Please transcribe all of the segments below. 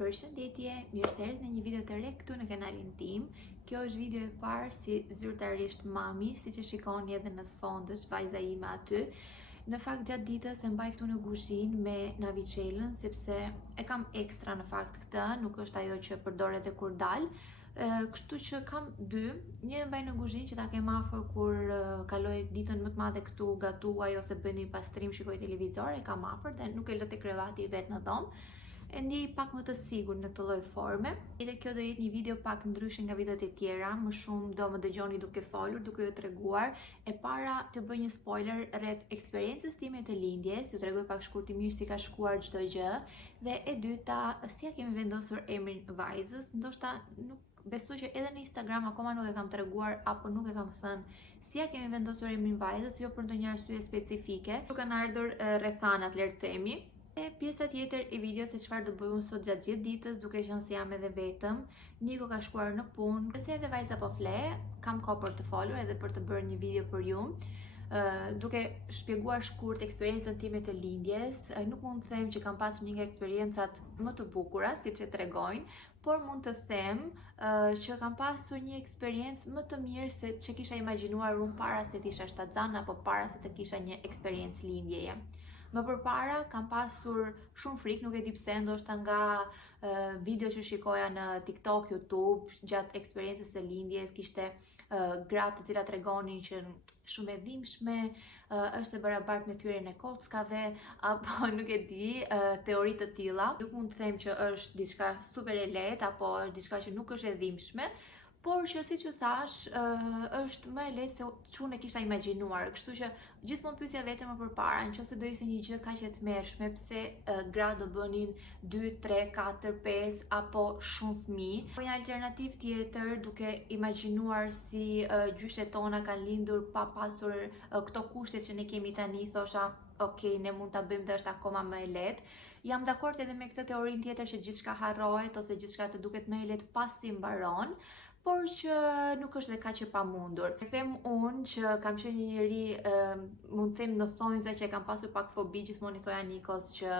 Përshëndetje, mirë se erdhët në një video të re këtu në kanalin tim. Kjo është video e parë si zyrtarisht mami, siç e shikoni edhe në sfondësh vajza ime aty. Në fakt gjatë ditës e mbaj këtu në kuzhinë me navicellën sepse e kam ekstra në fakt këtë, nuk është ajo që përdor edhe kur dal. Kështu që kam dy, një e mbaj në kuzhinë që ta kem afër kur kaloj ditën më të madhe këtu, gatuaj ose bëj një pastrim, shikoj televizor, e kam afër dhe nuk e lë te krevati vet në dhomë. E ndjej pak më të sigurt në këtë lloj forme. Edhe kjo do jetë një video pak ndryshe nga videot e tjera, më shumë do më dëgjoni duke folur, duke ju treguar. E para të bëj një spoiler rreth eksperiencës time të lindjes, ju tregoj pak shkurtimisht si ka shkuar çdo gjë, dhe e dyta si ja kemi vendosur emrin vajzës. Ndoshta nuk besoj që edhe në Instagram akoma nuk e kam treguar apo nuk e kam thënë si ja kemi vendosur emrin vajzës, jo për ndonjë arsye specifike. Nuk kanë ardhur rrethanat, le të themi. E pjesa tjetër e videos se çfarë do bëj unë sot gjatë gjithë ditës, duke qenë se jam edhe vetëm. Niko ka shkuar në punë, se edhe vajza po fle, kam kohë për të folur edhe për të bërë një video për ju. Duke shpjeguar shkurt eksperiencën time të lindjes, nuk mund të them që kam pasur një nga eksperiencat më të bukura, siç e tregojnë, por mund të them që kam pasur një eksperiencë më të mirë se që kisha imagjinuar unë para se të isha shtatzan apo para se të kisha një eksperiencë lindjeje. Më përpara kam pasur shumë frikë, nuk e di pse, ndoshta nga video që shikoja në TikTok, YouTube, gjatë eksperiencës së lindjes, kishte gratë të cilat tregonin që shumë e dhimbshme, është e barabartë me thyrjen e kockave, apo nuk e di, teori të tilla. Nuk mund të them që është diçka super e lehtë apo është diçka që nuk është e dhimbshme, por që siç u thash, është më e lehtë se çunë e kisha imagjinuar. Kështu që gjithmonë pyesja vetëm më përpara, nëse do ishte një gjë kaq e tmerrshme, pse gra do bënin 2, 3, 4, 5 apo shumë fëmijë. Po një alternativë tjetër, duke imagjinuar si gjyshet tona kanë lindur pa pasur këto kushtet që ne kemi tani, thosha, ok, ne mund ta bëjmë dhe është akoma më e lehtë. Jam dakord edhe me këtë teorinë tjetër që gjithçka harrohet ose gjithçka të duket më e lehtë pasi mbaron, por që nuk është dhe kaq e pamundur. E them unë që kam qenë një njeri, mund të them në thonjza që kam pasur pak fobi, gjithmonë i thoja Nikos që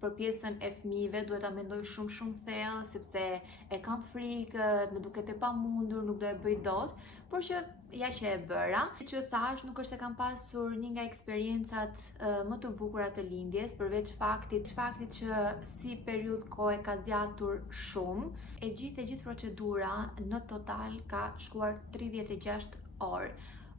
për pjesën e fëmijëve duhet ta mendoj shumë thellë, sepse e kam frikë, më duket e pamundur, nuk do e bëj dot, por që ja që e bëra. Që thash, nuk është se kam pasur një nga eksperiencat më të bukura të lindjes, përveç faktit që si periudhë kohe ka zgjatur shumë. E gjithë procedura në total ka shkuar 36 orë.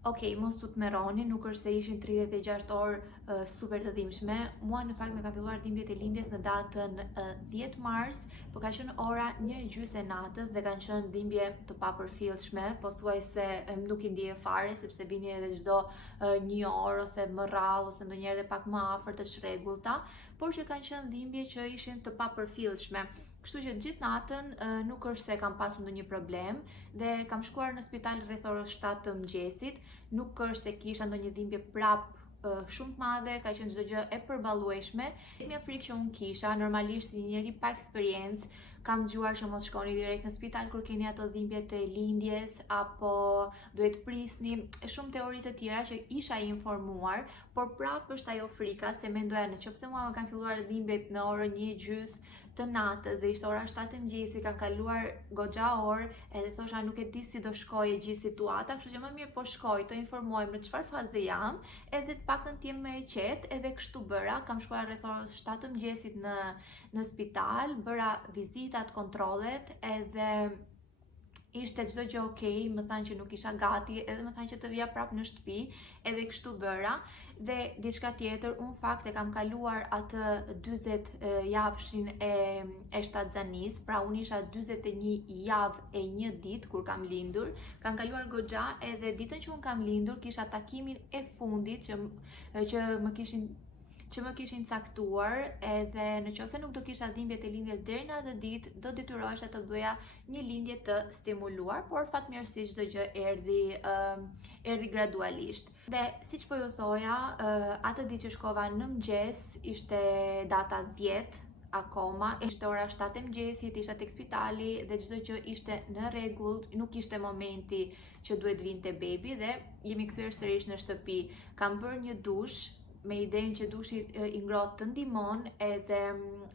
Okej, mos u tmerroni, nuk është se ishin 36 orë super të dhimbshme. Mua në fakt më ka filluar dhimbjet e lindjes në datën 10 mars, por ka qenë ora 1:30 e natës dhe kanë qenë dhimbje të papërfillshme, pothuajse nuk i ndije fare sepse vinin edhe çdo 1 orë ose më rrallë ose ndonjëherë edhe pak më afër të çrregullta, por që kanë qenë dhimbje që ishin të papërfillshme. Kështu që gjithë natën nuk është se kam pasur ndonjë problem dhe kam shkuar në spital rreth orës 7 të mëngjesit. Nuk është se kisha ndonjë dhimbje prap shumë të madhe, ka qenë çdo gjë e përballueshme. Mja frikë që unë kisha, normalisht si një njeri pa eksperiencë, kam dëgjuar që mos shkoni direkt në spital kur keni ato dhimbjet e lindjes apo duhet prisni, shumë teori të tjera që isha informuar, por prap është ajo frika se mendoja nëse mua më kanë filluar dhimbjet në orën 1:30 të natës dhe ishte ora 7 të mëngjesit, kanë kaluar goxha orë, edhe thosha nuk e di si do shkojë gjithë situata, kështu që më mirë po shkoj të informohem në çfarë faze jam, edhe të paktën të jem më e qetë, edhe kështu bëra. Kam shkuar rreth orës 7 të mëngjesit në spital, bëra vizitat, kontrollet, edhe ishte çdo gjë okay, më thanë që nuk isha gati, edhe më thanë që të vija prap në shtëpi, edhe kështu bëra. Dhe diçka tjetër, unë fakt e kam kaluar atë 40 javshin e shtatzanis, pra unë isha 41 javë e 1 ditë kur kam lindur, kam kaluar goxha, edhe ditën që unë kam lindur kisha takimin e fundit që më kishin caktuar, edhe nëse nuk do kisha dhimbjet e lindjes deri në atë ditë, do detyrohesha të bëja një lindje të stimuluar, por fatmirësisht çdo gjë erdhi gradualisht. Dhe siç po ju thoja, atë ditë që shkova në mëngjes, ishte data 10 akoma, ishte ora 7 e mëngjesit, isha tek spitali dhe çdo gjë ishte në rregull, nuk ishte momenti që duhet vinte bebi dhe jemi kthyer sërish në shtëpi. Kam bërë një dush me idenë që dushi i ngrohtë të ndihmon, edhe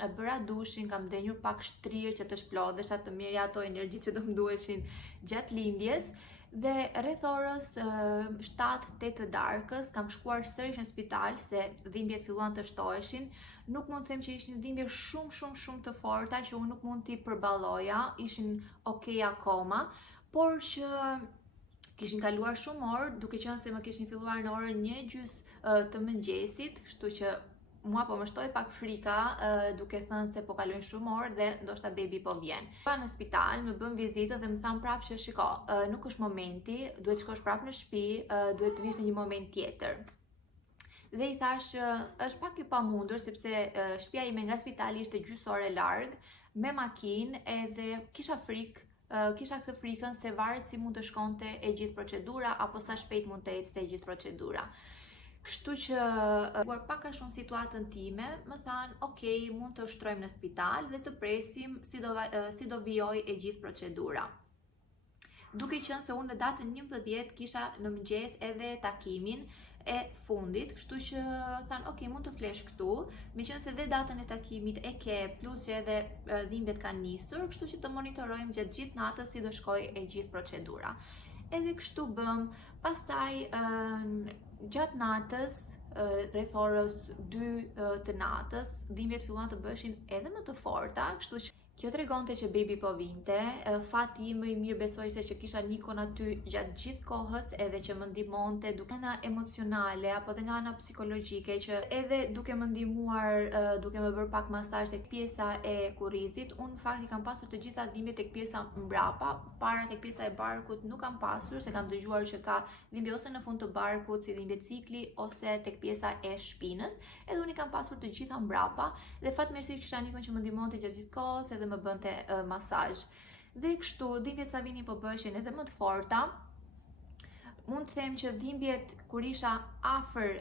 e bëra dushin, kam denjur pak shtrirë që të shplodhesha të mirë ato energji që do më duheshin gjatë lindjes. Dhe rreth orës 7-8 të darkës kam shkuar sërish në spital se dhimbjet filluan të shtoheshin. Nuk mund të them që ishin dhimbje shumë të forta që unë nuk mund t'i përballoja, ishin okay akoma, por që kishin kaluar shumë orë, duke qenë se më kishin filluar në orën 1:30 të mëngjesit, kështu që mua po më shtoi pak frika, duke thënë se po kalojnë shumë orë dhe ndoshta bebi po vjen. Pa në spital, më bën vizitë dhe më thanë prapë që shiko, nuk është momenti, duhet shkosh prapë në shtëpi, duhet të vish në një moment tjetër. Dhe i thash, është pak i pamundur sepse shtëpia ime nga spitali ishte gjysore larg, me makinë, edhe kisha frikë. Kisha këtë frikën se varet si mund të shkonte e gjithë procedura apo sa shpejt mund të ecte e gjithë procedura. Kështu që duar pak a shumë situatën time, më thanë, okay, mund të shtrojmë në spital dhe të presim si do vijoj e gjithë procedura. Duke qenë se unë në datën 11 kisha në mëngjes edhe takimin e fundit, kështu që thanë, okay, mund të flesh këtu, me qenë se dhe datën e takimit e ke, plus që edhe dhimbjet kanë nisur, kështu që të monitorojmë gjatë gjithë natës si do shkoj e gjithë procedura. Edhe kështu bëm, pastaj gjatë natës, rreth orës 2 të natës, dhimbjet filluan të bëheshin edhe më të forta, kështu që kjo tregonte që bebi po vinte. Fati im më i mirë besoj se që kisha Nikon aty gjatë gjithë kohës, edhe që më ndihmonte duke nga ana emocionale apo dhe nga ana psikologjike, që edhe duke më ndihmuar, duke më bërë pak masazh tek pjesa e kurrizit. Unë në fakt i kam pasur të gjitha dhimbjet tek pjesa mbrapa, para tek pjesa e barkut nuk kam pasur, se kam dëgjuar që ka dhimbje ose në fund të barkut si dhimbje cikli ose tek pjesa e shpinës, edhe unë i kam pasur të gjitha mbrapa dhe fatmirësisht kisha Nikon që më ndihmonte gjatë gjithë kohës edhe më bënte masazh. Dhe kështu dhimbjet sa vinin po bëheshin edhe më të forta. Mund të them që dhimbjet kur isha afër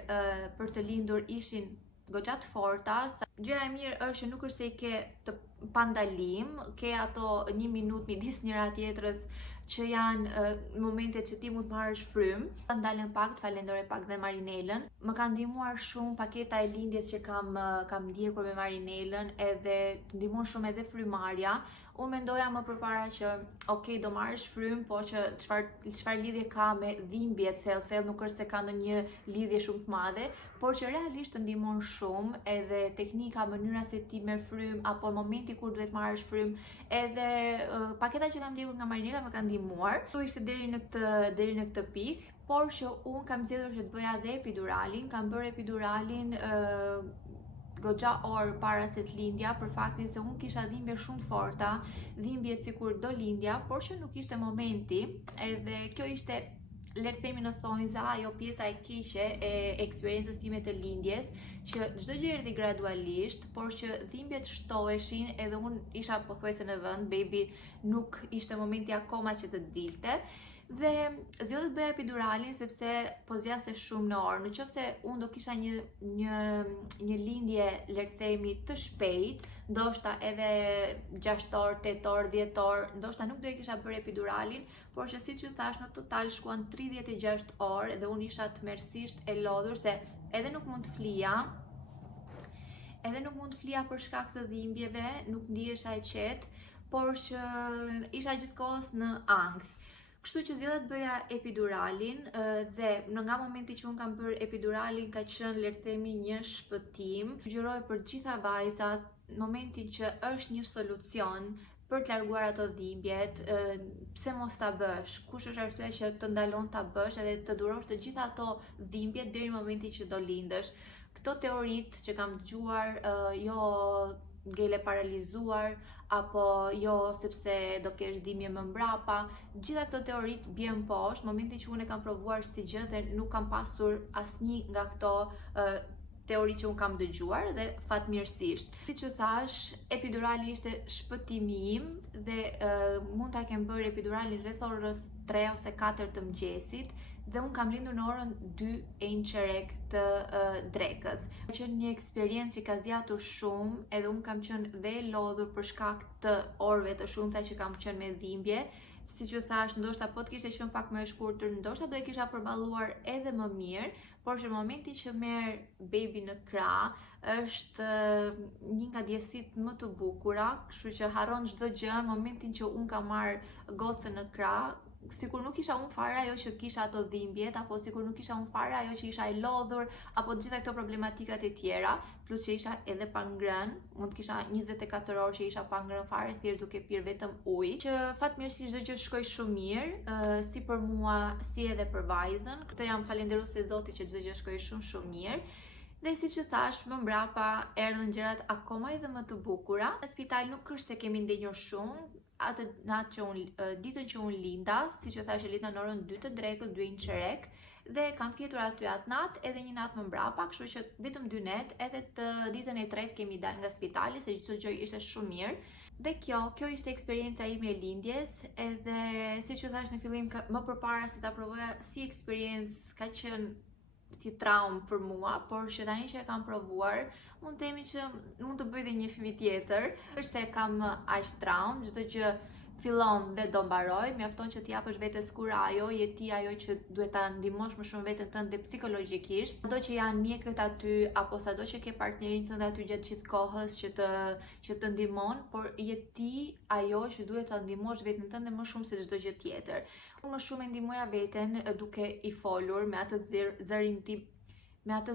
për të lindur ishin goxha të forta. Gjëja e mirë është që nuk është se i ke të pandalim, ke ato 1 minutë midis njëra tjetrës që janë momentet që ti mund të marrësh frymë. Ndalen pak, të falenderoj pak dhe Marinelën. Më ka ndihmuar shumë paketa e lindjes që kam ndjekur me Marinelën, edhe të ndihmon shumë edhe frymarrja. Unë mendoja më përpara që okay, do marrësh frymë, po që çfarë lidhje ka me dhimbjet thellë, nuk është se ka ndonjë lidhje shumë të madhe, por që realisht të ndihmon shumë, edhe teknika, mënyra se ti merr frymë apo momenti kur duhet marrësh frymë, edhe paketa që kam ndjekur nga Marinela më kanë ndihmuar. Kto ishte deri në këtë pikë, por që unë kam zgjedhur që të bëja edhe epiduralin, kam bërë epiduralin goxha orë para se të lindja, për faktin se unë kisha dhimbje shumë të forta, dhimbjet sikur do lindja, por që nuk ishte momenti, edhe kjo ishte, le të themi në thonjza, ajo pjesa e keqe e eksperiencës time të lindjes, që çdo gjë erdhi gradualisht, por që dhimbjet shtoheshin, edhe unë isha pothuajse në vend, baby nuk ishte momenti akoma që të dilte. Dhe zgjodha të bëja epiduralin sepse po zgjaste shumë në orë. Në qoftë se unë do kisha një lindje, le të themi, të shpejt, ndoshta edhe 6 orë, 8 orë, 10 orë, ndoshta nuk do e kisha bërë epiduralin, por që siç ju thash, në total shkuan 36 orë dhe unë isha tmerrsisht e lodhur se edhe nuk mund të flija për shkak të dhimbjeve, nuk ndihesha e qetë, por që isha gjithkohës në ankth. Kështu që zgjodha të bëja epiduralin dhe nga momenti që unë kam bërë epiduralin ka qenë, le të themi, një shpëtim. Sugjeroj për gjitha vajzat, momentin që është një solucion për të larguar ato dhimbjet, pse mos ta bësh? Kush është arsyeja që të ndalon ta bësh edhe të durosh të gjitha ato dhimbjet deri në momentin që do lindësh? Këto teoritë që kam dëgjuar, jo ngele paralizuar, apo jo sepse do kesh dhimbje më mbrapa, gjitha këto teoritë bien poshtë, momenti që unë e kam provuar si gjë dhe nuk kam pasur asnjë nga këto teori që unë kam dëgjuar dhe fatmirësisht. Siç u thash, epidurali ishte shpëtimi im dhe mund ta kem bërë epiduralin rreth orës 3 ose 4 të mëngjesit. dhe unë kam lindur në orën 2:15 të drekës. Ka qenë një eksperiencë që ka zgjatur shumë, edhe unë kam qenë dhe lodhur për shkak të orëve të shumta që kam qenë me dhimbje. Siç ju thash, ndoshta po të kishte qenë pak më e shkurtër, ndoshta do e kisha përballuar edhe më mirë, por që në momentin që merr baby në krah, është një nga djesitë më të bukura, kështu që harron çdo gjë në momentin që unë kam marr gocën në krah. Sikur nuk isha unë fare ajo që kisha ato dhimbjet, apo sikur nuk isha unë fare ajo që isha e lodhur, apo gjitha këto problematikat e tjera, plus që isha edhe pa ngrënë, mund të kisha 24 orë që isha pa ngrënë fare, thjesht duke pirë vetëm ujë, që fatmirësisht çdo gjë shkoi shumë mirë, si për mua, si edhe për vajzën. Këtë jam falendëruese Zotit që çdo gjë shkoi shumë mirë. Dhe si që thash, më mbrapa erdhën gjërat akoma edhe më të bukura. Në spital nuk është se kemi ndenjur shumë, ditën që unë linda, si që thash e linda në orën 2 të drekës, 2:15, dhe kam fjetur aty atë natë edhe një natë më mbrapa, kështu që vetëm 2 net, edhe të ditën e tretë kemi dalë nga spitali, se çdo gjë ishte shumë mirë. Dhe kjo ishte eksperienca ime e lindjes, edhe si që thash në fillim, më përpara se ta provoja si eksperiencë, ka qenë si traumë për mua, por që tani që e kam provuar, mund të themi që mund të bëj dhe një fëmijë tjetër, është se kam aq traumë, çdo gjë fillon dhe do mbaroj, mjafton që t'japësh vetes kurajo, je ti ajo që duhet ta ndihmosh më shumë veten tënde psikologjikisht. Sado që janë mjekët aty, apo sado që ke partnerin tënd aty gjatë gjithë kohës që të ndihmon, por je ti ajo që duhet ta ndihmosh veten tënde më shumë se çdo gjë tjetër. Unë më shumë e ndihmoja veten duke i folur me atë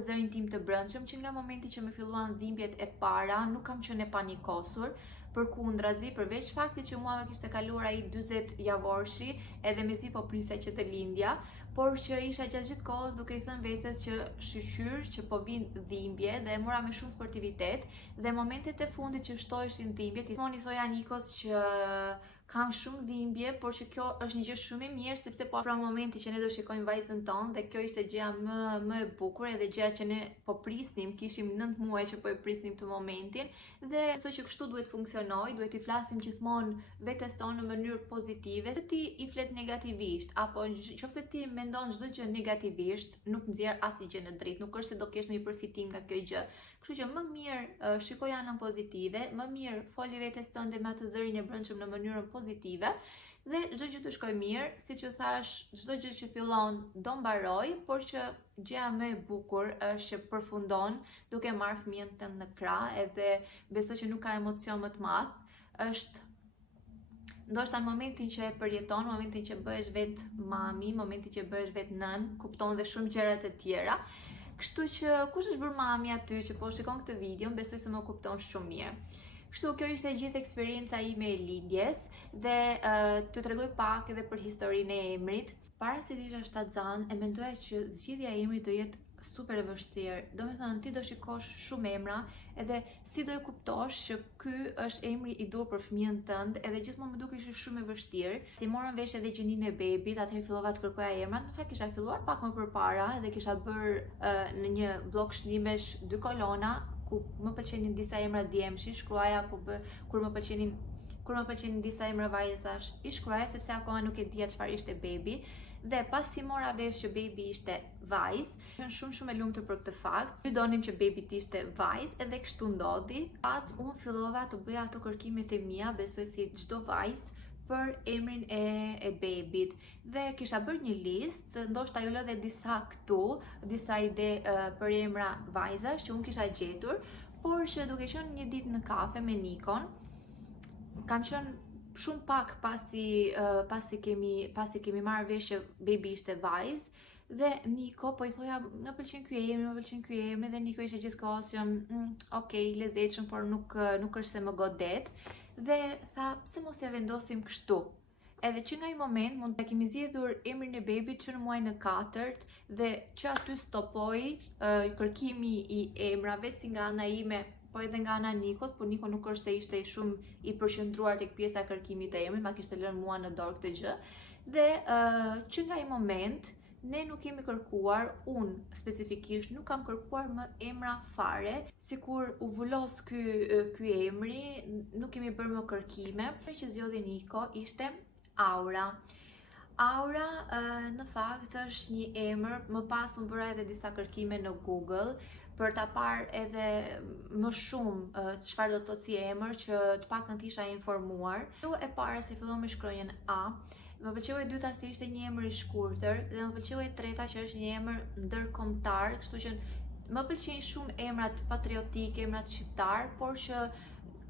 zërin tim të brendshëm, që nga momenti që më filluan dhimbjet e para, nuk kam qenë e panikosur. Përkundrazi, përveç faktit që mua më kishte kaluar ai 40 javorshi, edhe mezi po prisja që të lindja, por që isha gjatë gjithë kohës duke i thënë vetes që shqyr që po vinë dhimbje, dhe e mora me shumë sportivitet, dhe momentet e fundit që shtoheshin dhimbjet, i thoja Nikos që kam shumë dhimbje, por që kjo është një gjë shumë e mirë, sepse po afrohen momenti që ne do shikojmë vajzën tonë, dhe kjo ishte gjëja më e bukur, edhe gjëja që ne po prisnim, kishim 9 muaj që po e prisnim të momentin, dhe besoj që kështu duhet funksionoj, duhet i flasim gjithmonë vetes tonë në mënyrë pozitive. Se ti i flet negativisht, apo nëse ti mendon çdo gjë negativisht, nuk nxjerr asnjë gjë në dritë, nuk është se do kesh ndonjë përfitim nga kjo gjë. Kështu që më mirë shikoj anën pozitive, më mirë foli vetes tënde me atë zërin e brendshëm në mënyrën pozitive, dhe çdo gjë të shkojë mirë. Siç ju thash, çdo gjë që fillon do mbaroj, por që gjëja më e bukur është që përfundon duke marrë fëmijën tënd në krah, edhe besoj që nuk ka emocion më të madh. Është ndoshta në momentin që e përjeton, momentin që bëhesh vet mami, momentin që bëhesh vet nën, kupton dhe shumë gjëra të tjera. Kështu që kush është bërë mami aty që po shikon këtë video, besoj se më kupton shumë mirë. Kështu kjo ishte gjithë eksperienca ime e lindjes, dhe të tregoj pak edhe për historinë e emrit. Para se të isha shtatzan, e mendoja që zgjidhja e emrit do jetë super e vështirë. Do me thënë, ti do shikosh shumë emra, edhe si do e kuptosh që ky është emri i dur për fëmijën tënd, edhe gjithmonë më dukej shumë e vështirë. Si morën vesh edhe gjininë e bebit, atëherë fillova të kërkoja emrat. Në fakt kisha filluar pak më përpara, edhe kisha bërë në një blok shkrimesh 2 kolona, ku më pëlqenin disa emra djemshi, shkruaja kur më pëlqenin disa emra vajzash, i shkruaja sepse akoma nuk e dija çfarë ishte bebi. Dhe pas si mora vesh që bebi ishte vajzë, jam shumë e lumtur për këtë fakt. Ne donim që bebi të ishte vajzë, edhe kështu ndodhi. Pas unë fillova të bëja ato kërkimet e mia, besoj si çdo vajzë, për emrin e bebit, dhe kisha bërë një listë, ndoshta ju lë dhe disa këtu, disa ide për emra vajzash që unë kisha gjetur, por që duke qenë një ditë në kafe me Nikon, kam qenë shumë pak pasi kemi marrë vesh që bebi ishte vajzë, dhe Niko po i thoja, më pëlqen ky emri, dhe Niko ishte gjithkohës që okay, lezetshëm, por nuk është se më godet. Dhe tha, pse mos ja vendosim kështu? Edhe që nga i moment mund të kemi zgjedhur emrin e bebit që në muajin e 4, dhe që aty stopoi kërkimi i emrave, si nga ana ime, po edhe nga ana Nikos, por Niko nuk është se ishte shumë i përqendruar tek pjesa e kërkimit të emrit, ma kishte lënë mua në dorë këtë gjë. Dhe që nga i moment ne nuk kemi kërkuar, unë specifikisht nuk kam kërkuar më emra fare, sikur u vullos ky emri, nuk kemi bërë më kërkime. Që zgjodhi Niko ishte Aura. Aura në fakt është një emër, më pas unë bëra edhe disa kërkime në Google për ta parë edhe më shumë çfarë do të thotë si emër që të paktën të isha informuar. E para se fillon me shkronjën A, më pëlqeu e dyta se ishte një emër i shkurtër dhe më pëlqeu e treta që është një emër ndërkombëtar, kështu që më pëlqejnë shumë emrat patriotike, emrat shqiptar, por që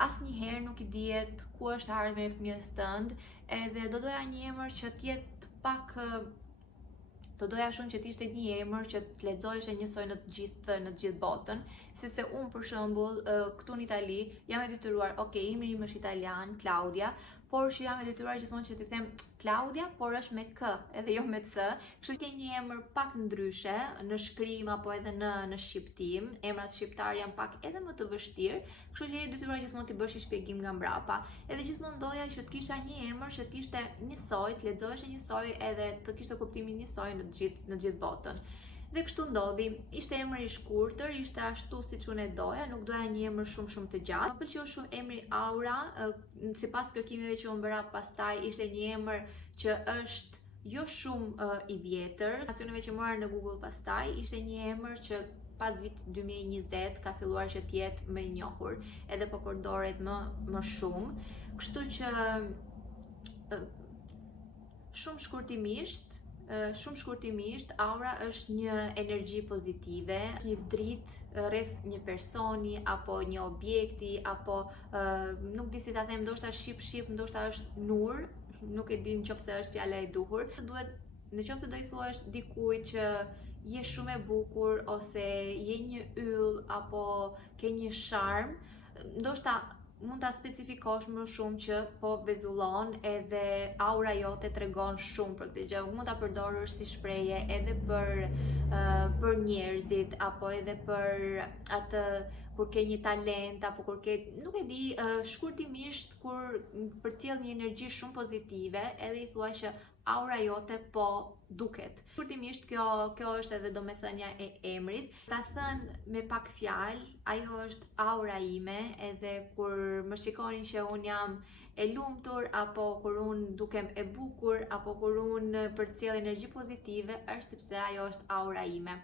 asnjëherë nuk i dihet ku është ardhme e fëmijës tënd, edhe do doja një emër që të jetë pak do doja shumë që të ishte një emër që të lexoheshe njësoj në të gjithë botën, sepse unë për shembull këtu në Itali jam e detyruar, emri im është italian, Claudia, por që jam e detyruar gjithmonë që të them Claudia, por është me K, edhe jo me C, kështu që një emër pak ndryshe në shkrim apo edhe në shqiptim. Emrat shqiptar janë pak edhe më të vështirë, kështu që je detyruar gjithmonë të bësh shpjegim nga mbrapa. Edhe gjithmonë doja që të kisha një emër që të ishte njësoj, të lexoheshe njësoj edhe të kishte kuptimin njësoj në të gjithë botën. Dhe kështu ndodhi, ishte emër i shkurtër, ishte ashtu siç unë e doja, nuk doja një emër shumë të gjatë. Më pëlqeu shumë emri Aura, sipas kërkimeve që unë bëra pastaj, ishte një emër që është jo shumë i vjetër. Informacioneve që mora në Google pastaj, ishte një emër që pas vitit 2020 ka filluar që të jetë më i njohur, edhe po përdoret më shumë. Kështu që shumë shkurtimisht, aura është një energji pozitive, një dritë rreth një personi apo një objekti apo nuk di si ta them, ndoshta shqip, ndoshta është nur, nuk e di nëse është fjala e duhur. Nëse do i thuash dikujt që je shumë e bukur ose je një yll apo ke një charm, ndoshta mund ta specifikosh më shumë që po vezullon edhe aura jote tregon shumë për këtë gjë. Mund ta përdorësh si shprehje edhe për njerëzit apo edhe për atë kur ke një talent apo kur ke, nuk e di, shkurtimisht kur përcjell një energji shumë pozitive, edhe i thua që aura jote po duket. Shkurtimisht kjo është edhe domethënia e emrit. Ta thënë me pak fjalë, ajo është aura ime, edhe kur më shikonin që un jam e lumtur apo kur un dukem e bukur apo kur un përcjell energji pozitive, është sepse ajo është aura ime.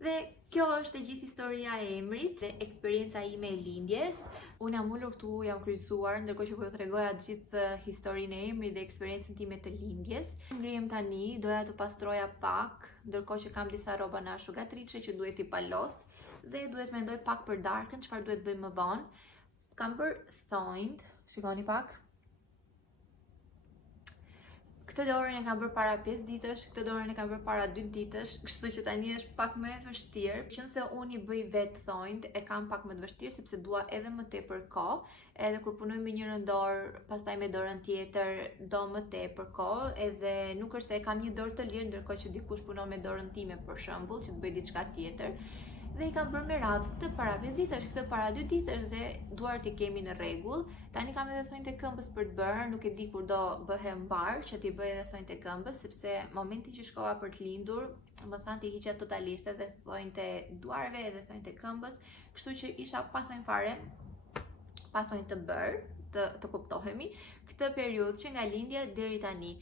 Dhe kjo është e gjithë historia e emrit dhe eksperienca ime e lindjes. Unë jam ulur këtu, jam kryqëzuar, ndërkohë që po ju tregoja të gjithë historinë e emrit dhe eksperiencën time të lindjes. Ngrihem tani, doja të pastroja pak, ndërkohë që kam disa rroba në ashugatriçe që duhet i palos dhe duhet mendoj pak për darkën, çfarë duhet bëjmë më vonë. Kam bërë thonjt, shikoni pak. Këtë dorën e kam bërë para 5 ditësh, këtë dorën e kam bërë para 2 ditësh, kështu që tani është pak më e vështirë. Qëse unë i bëj vetë thonjt, e kam pak më të vështirë sepse dua edhe më tepër kohë, edhe kur punoj me njërin dorë, pastaj me dorën tjetër, do më tepër kohë, edhe nuk është se e kam një dorë të lirë, ndërkohë që dikush punon me dorën time për shembull, që të bëj diçka tjetër. Dhe i kam bërë me radhë këtë para 5 ditësh, këtë para 2 ditësh dhe duart i kemi në rregull. Tani kam edhe thonjt e këmbës për të bërë, nuk e di kur do bëhem mbar që t'i bëj edhe thonjt e këmbës, sepse momentin që shkova për të lindur, më thanë t'i hiqja totalisht edhe thonjt e duarve edhe thonjt e këmbës, kështu që isha pa thonjt fare, pa thonjt të bërë, të kuptohemi, këtë periudhë që nga lindja deri tani.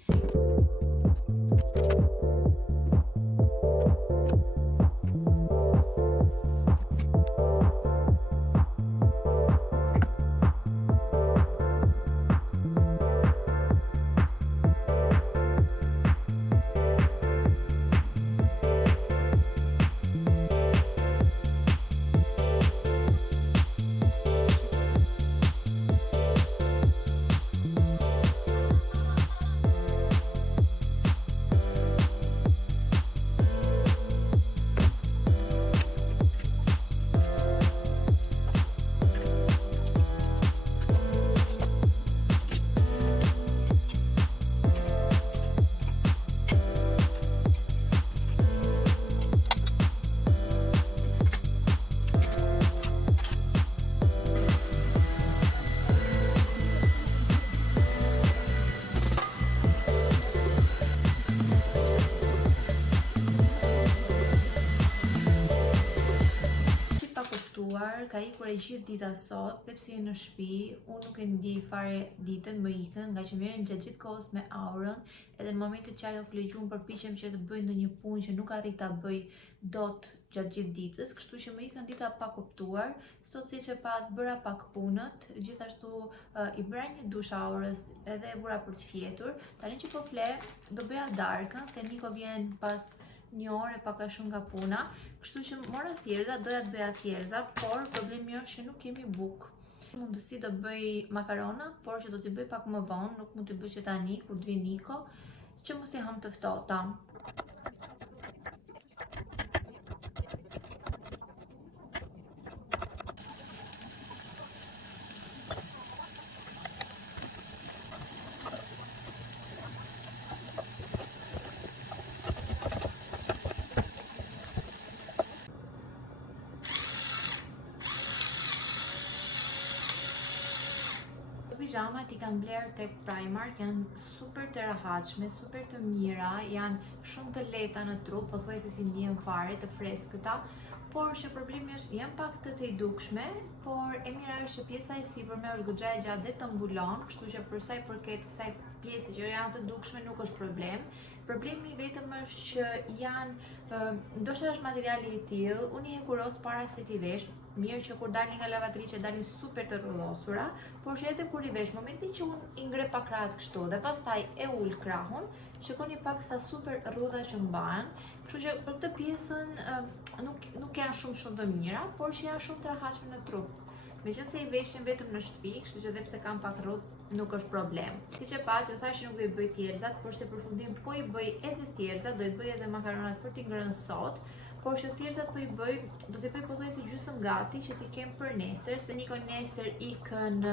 tjetër, ka ikur e gjithë dita sot, dhe pse je në shtëpi, unë nuk e ndjej fare ditën, më ikën, nga që merrem gjatë gjithë kohës me aurën, edhe në momentet që ajo flegjun përpiqem që të bëj ndonjë punë që nuk arrit ta bëj dot gjatë gjithë ditës, kështu që më ikën dita pa kuptuar. Sot siç e pat bëra pak punët, gjithashtu i bëra një dush aurës edhe e vura për të fjetur. Tani që po fle, do bëja darkën, se Niko vjen pas një orë pak a shumë nga puna, kështu që mora thjerza, doja të bëja thjerza, por problemi është që nuk kemi bukë. Mundësi do bëj makarona, por që do t'i bëj pak më vonë, nuk mund t'i bëj që tani kur të vi Niko, që mos t'i ham të ftohta. Pijamat i kam bler tek Primark, janë super të rehatshme, super të mira, janë shumë të lehta në trup, pothuajse si ndihen fare, të freskëta, por që problemi është janë pak të dukshme, por e mira është që pjesa e sipërme është goxha e gjatë dhe të mbulon, kështu që për sa i përket kësaj pjese që janë të dukshme nuk është problem. Problemi vetëm është që janë, ndoshta është materiali i tillë, unë i hekuros para se t'i vesh, mirë që kur dalin nga lavatriçe dalin super të rrullosura, por që edhe kur i vesh, momentin që unë i ngre pak krahët kështu dhe pastaj e ul krahun, shikoni pak sa super rrudha që mbahen, kështu që për këtë pjesën nuk janë shumë të mira, por që janë shumë të rehatshme në trup. Meqense i veshin vetëm në shtëpi, kështu që edhe pse kam pak rrudh, nuk është problem. Siç e pat, ju thash që nuk do i bëj thjerzat, por se përfundim po i bëj edhe thjerzat, do i bëj edhe makaronat për t'i ngrënë sot, por që thjerzat po i bëj, do t'i bëj pothuajse gjysmë gati që t'i kem për nesër, se Niko nesër ikën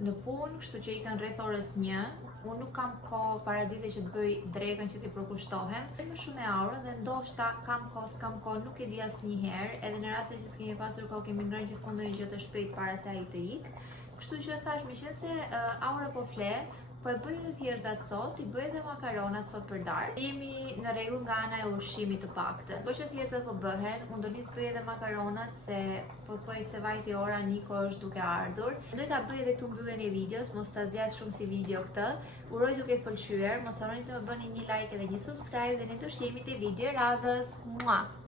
në punë, kështu që ikën rreth orës 1. Unë nuk kam kohë paradite që të bëj drekën që t'i përkushtohem. Më shumë e aurën dhe ndoshta kam kohë, nuk e di asnjëherë, edhe në raste që s'kemi pasur kohë kemi ngrënë gjithmonë ndonjë gjë të shpejtë para se ai të ikë. Kështu që thash, meqense aura po fle, po e bëj edhe thjerzat sot, i bëj edhe makaronat sot për darkë. Jemi në rregull nga ana e ushqimit të paktën. Po që thjerzat po bëhen, unë do të bëj edhe makaronat se pothuajse vajti ora Niko është duke ardhur. Do ta bëj edhe këtu mbylljen e videos, mos ta zgjas shumë si video këtë. Uroj duke të pëlqyer, mos harroni të më bëni një like edhe një subscribe dhe ne do shihemi te video radhës. Mua.